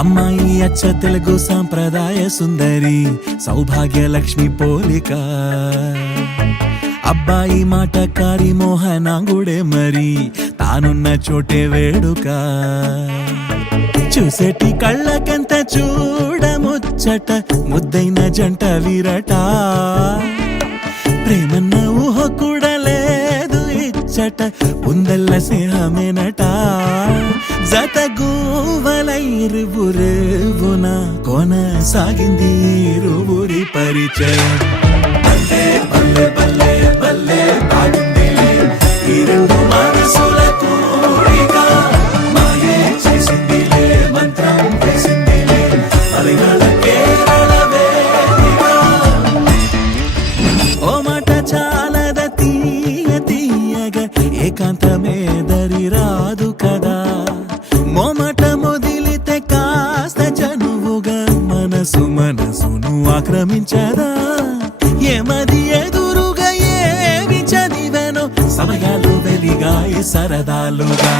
అమ్మాయి అచ్చ తెలుగు సాంప్రదాయ సుందరి సౌభాగ్య లక్ష్మి పోలిక అబ్బాయి మాటకారి మోహనాంగుడే మరి తానున్న చోటే వేడుక చూసేటి కళ్ళకెంత చూడముచ్చట ముద్దైన జంట వీరట ప్రేమన్న ఊహ కూడా లేదు ఇచ్చట ఉందల్ల స్నేహమేనట జత గూవలైరువురేవున కొనసాగింది ఇరువురి పరిచయం బల్లే బల్లే బల్లే బల్లే బాగుందిలే ఈ రెండు మనసుల కోరిక మాయే చేసిందిలే మంత్రం వేసిందిలే మలయాళ కేరళ వేదిక ఓ మాట చాలద తీయ తీయగా ఏకాంతమే దరి రాదు కదా మోమాట మొదిలితే కాస్త చనువుగా మనసును ఆక్రమించదా ఏమది ఎదురుగా ఏమి చదివెనో సమయాలు వెలిగాయి సరదాలుగా